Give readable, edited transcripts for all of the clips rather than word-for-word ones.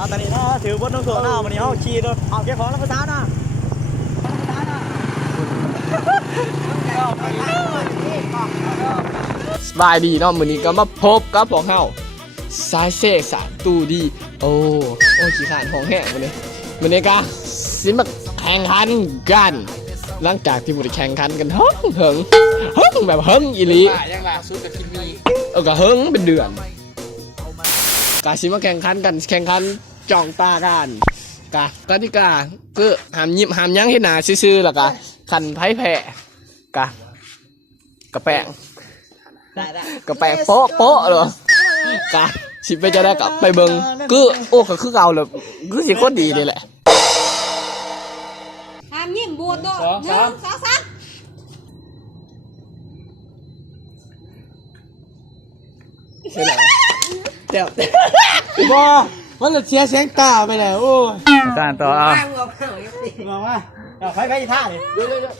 ตอนนี้นะถือบทน้องโซ่หน้าวันนี้เขาขี่รถเอาแค่ของแล้วภาษานะสบายดีเนาะมื้อนี้ก็มาพบกับพวกเฮาสายเสกสารตูดีโอ้ขี้ขานของแห้งมื้อนี้ก็สิมาแข่งขันกันหลังจากที่บ่ได้แข่งขันกันเฮิงแบบเฮิงอีหลียังล่ะสุดกับคิมมี่ก็เฮิงเป็นเดือนก็สิมาแข่งขันกันแข่งขันจ้องตากันกติกาคือห้ามยิ้มห้ามยั้งเฮ็ดหน้าซื่อๆแล้วก็คันไผแพ้กระแป้งกระแป้งโป๊ะเหรอกะสิไปจะได้กลับไปเบิ่งคือโอ้ก็คือเก่าเลยคือสิโคตรดีเลยแหละห้ามยิ้มบวชด้วย1 2 3ใช่ไหมเดี๋ยวบ่มันจะเสียเสียงตาไปแล้วโอ้ยการต่อเอาบอกว่าใครท่าเลย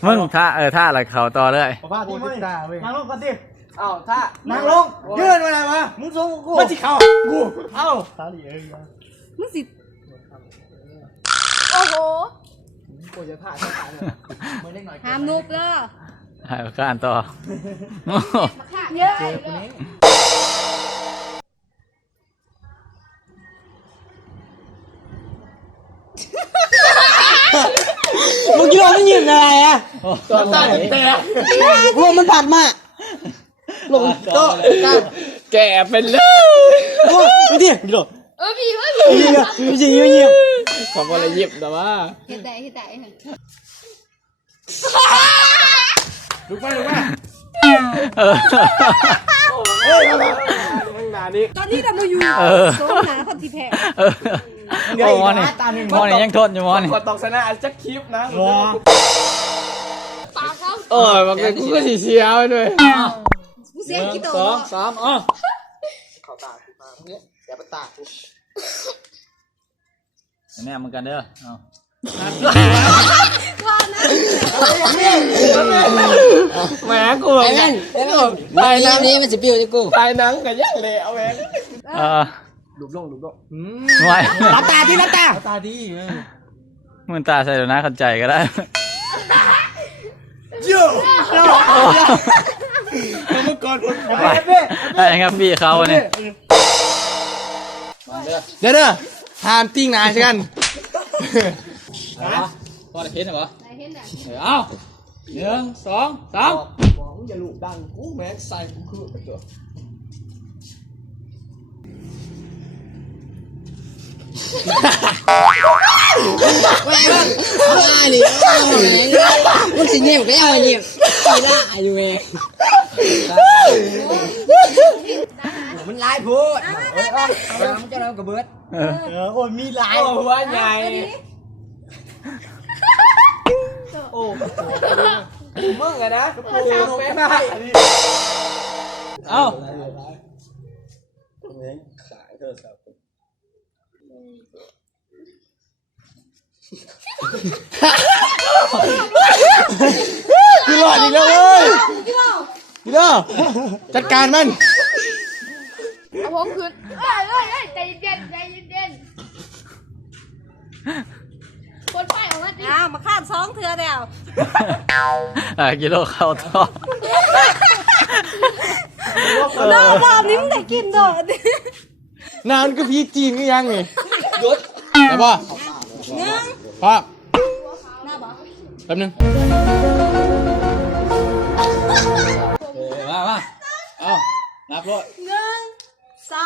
มึงท่าท่าอะไรเขาต่อเลยพาที่มึงนั่งลงก่อนสิเอาถ้านั่งลงยืนมาไหนวะมึงสูงกูมันสิเข่ากูเอ้าท่าดีมึงสิโอ้โหกูจะท่าเลยมึงเล็กหน่อยห้ามนุบเด้อการต่อเยอะมึงคิดว่ามันยืนอะไรอ่ะตอนตาเตะลมมันผัดมาลงโต๊ะแก่เป็นเลยโอ้ยไม่ดิโดพี่ไม่จริงไม่ยิบขอบอะไรยิบแต่ว่าเฮ็ดได้ลุกไปเฮ้ยมึงหนาดิตอนนี้เรามาอยู่โซนหาคนที่แพ้โอ้มอนี่ยังทนอยู่มอนี่ก็ต้องชนะจักคลิปนะปากเขามันกูก็สีเชียวไปด้วยกูเสียกี่ตัว2 3เข้าตากูมาเนี้ยอย่าไปตากูแน่เหมือนกันเด้อเอาแหมกูไอ้นั่นนี้มันจะปิ้วจะกูไอ้นังกับยักษ์เลยเอาแหมหลุดลงไม่รับตาดีมึงตาใส่เดี๋ยวนะเข้าใจก็ได้เยอะเมื่อก่อนผมไอ้ครับพี่เขาเนี่ยเด้อทามติ้งนายใช่กันพอได้เห็นเหรอเอา1 2 3อย่าลุกดังกูแม็กใส่กูคือว่าดิมันสิเงียบก็ยังไม่เงียบตีล่าอยู่เองมันลายพูดมันจะเริ่มกระเบิดโอ้ยมีลายว่าใหญ่โอ้มึงอะนะกูแม่มาเอาขายโทรศัพท์กูหลอดอีกแล้วเว้ยพี่น้อจัดการมันเอาผมคืนใจเย็นคนไฟออกมาดิมาข้าม2 เทื่อเดียวกิโลเข้าต่อรอบนี้มึงได้กินโดดนานก็พี่จีนก็ยังไงยศแต่ป่ะพ่อแป๊บนึงมาเอานับรถ1 2 3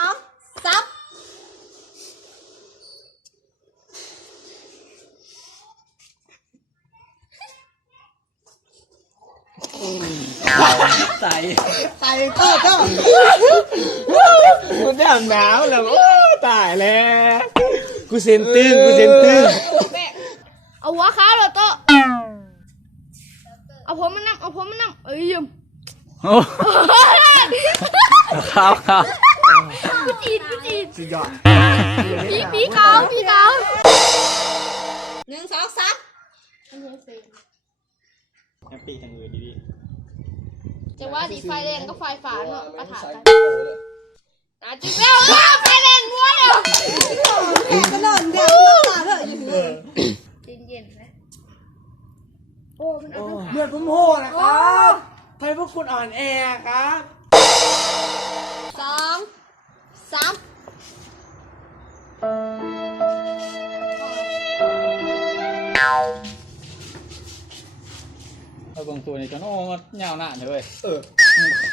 ใส่ก็กูจะหนาวแล้วโอ้ตายแล้วกูเซนตึ้งเอาหัวขาเลยโตเอาผมมันนั่งยืมข้าวกูจีนสุดยอดปีเก่า1 2 3แฮปปี้จังเลยดีจะว่าดีไฟแดงก็ไฟฝาเนาะประถานกันจุดแล้วไฟแดงมัวเดียว ผมโหดนะครับทำไมพวกคุณอ่อนแอครับ 2 3 เอาเบิ่งตัวนี้กันโอ้ยาวหน้าเถอะเว้ย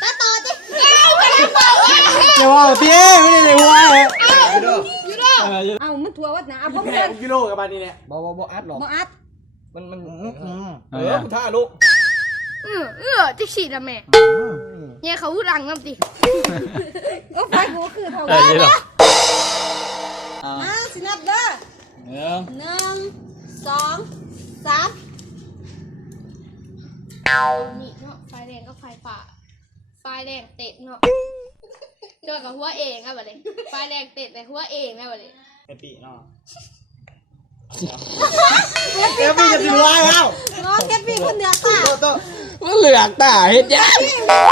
ตาต่อจิเอ้ยไม่ได้บอกว่า เดี๋ยวว่าเตี้ยไม่ได้เลยว่ายูโร ยูโรเอามันถั่ววัดนะเอาพวก แพ เดิ ง น ยูโรกับบ้านนี้เนี่ยบ่อัดหรอก บ่อัด มันคุณท่าลูก จะฉีดละแม่เนี่ยเขาพูดรังน้ำติก็ไฟหัวคือเท่า เออยี่หรอ สินับเด้อ 1 1 2 3นี่เนาะไฟแดงก็ไฟฝ่าไฟแดงเตะเนาะเจอกับหัวเองอะบัดนี้ไฟแดงเตะแต่หัวเองอะบัดนี้ เป็นปีเนาะเอฟบีจะถึงร้อยแล้ว น้องแคทพี่คนเดียวค่ะ มันเหลือกตาเฮ็ดยัง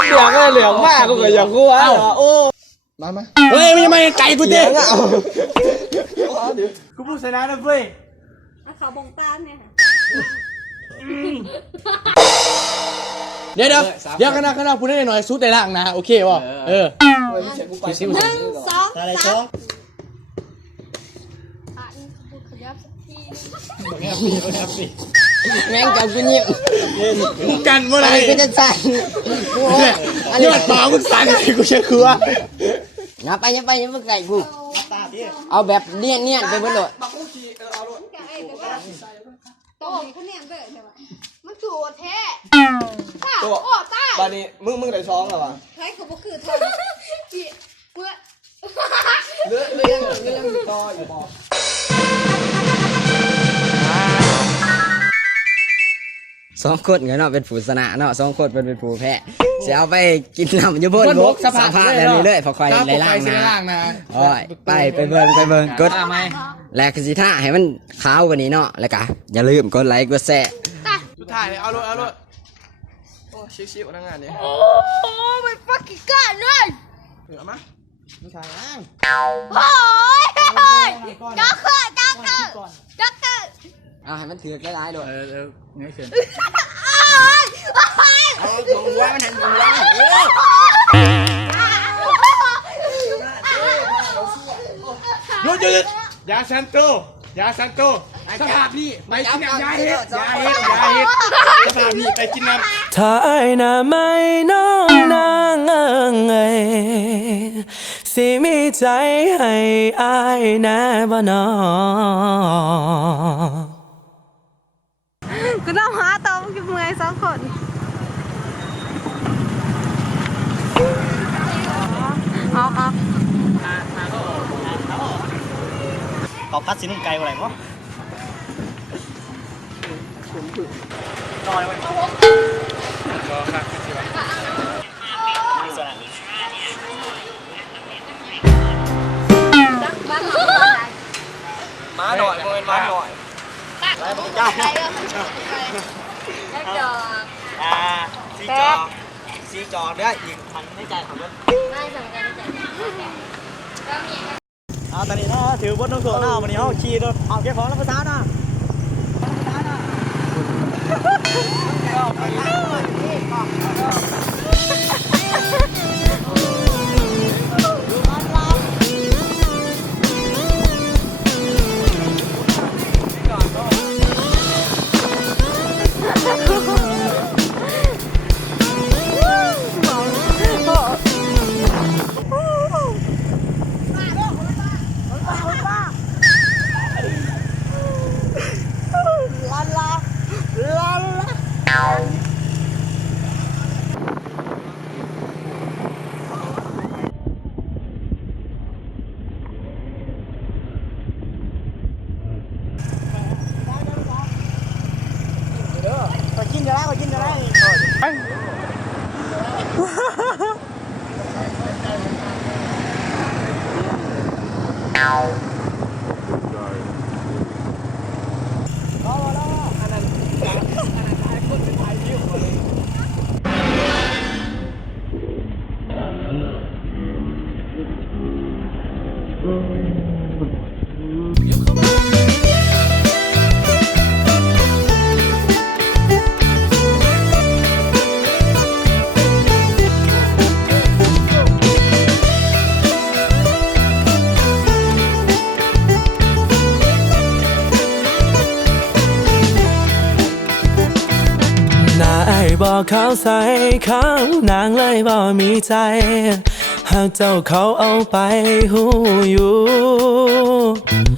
เหลือกก็เหลือกมากกูก็อยากกูอ่ะโอ้มาเฮ้ยมันยังไม่ไก่กูเจ๊อ่ะ กูพูดชนะนะเว้ย เขาบงตาเนี่ย เดี๋ยวคณะพูดได้หน่อยสุดได้ล่างนะโอเคป่ะ1 2 33ขยับสักที แม่งกับกูเนี่ยกันเมื่อไรกูจะสั่นยอดปากกูสั่นกูจะกลัวอย่าไปอย่าไก่กูเอาแบบเนียนไปเพื่อนเลย โต้เขาเนี่ยเด้อใช่ปะมันจู่แท้โอ้ตา บ้านนี้มึงได้ช้องหรอวะ เฮ้ยเขาบอกคือเธอจีเมื่อ เรื่องต่ออยู่บอก2 คนเนาะเป็นผู้ชนะเนาะ2 คนเป็นผู้แพ้เสียเอาไปกินน้ำอยู่บนบกสภาพแล้วนี่เลยพอคอยไล่ล่างนะโอ้ยไปเบิ่งกด ไหม แล้วคือสิท่าให้มันขาวกว่านี้เนาะแล้วก็อย่าลืมกดไลค์กดแชร์สุดท้ายเอารถโอ้ชิวๆทั้งงานนี้ โอ้มันฟักกิ้งกันเลย เอามา โอ้ยจ็อกเกอร์เอาให้มันถือหลายๆด้วย ไงเขิน เอาตรงหัวมันหันตรงหัวหยุดยาซันโตสภาพนี่ไปกินน้ำยาเห็ดสภาพนี่ไปกินน้ำ ถ้าไอ้น่ะไม่น้องนางเอ้ยสิมีใจให้อายแน่บ่น้อกูต้องหาตอมกินเมื่อย2 คนเอา ขอพัดสินุ่มไกลอะไรวะน้อยไว้มาหน่อยโมนมาหน่อยอะไรมึงจ้าซีจอกเด้ออีกพันไม่ใจของรถเอาตอนนี้ถ้าถือบนต้องสวมหน้าวันนี้เขาขี่รถเอาเก็บของแล้วภาษาหน้ากินกันแล้ว อกเขาใส่ข้างนางเลยบ่มีใจหากเจ้าเขาเอาไปหูอยู่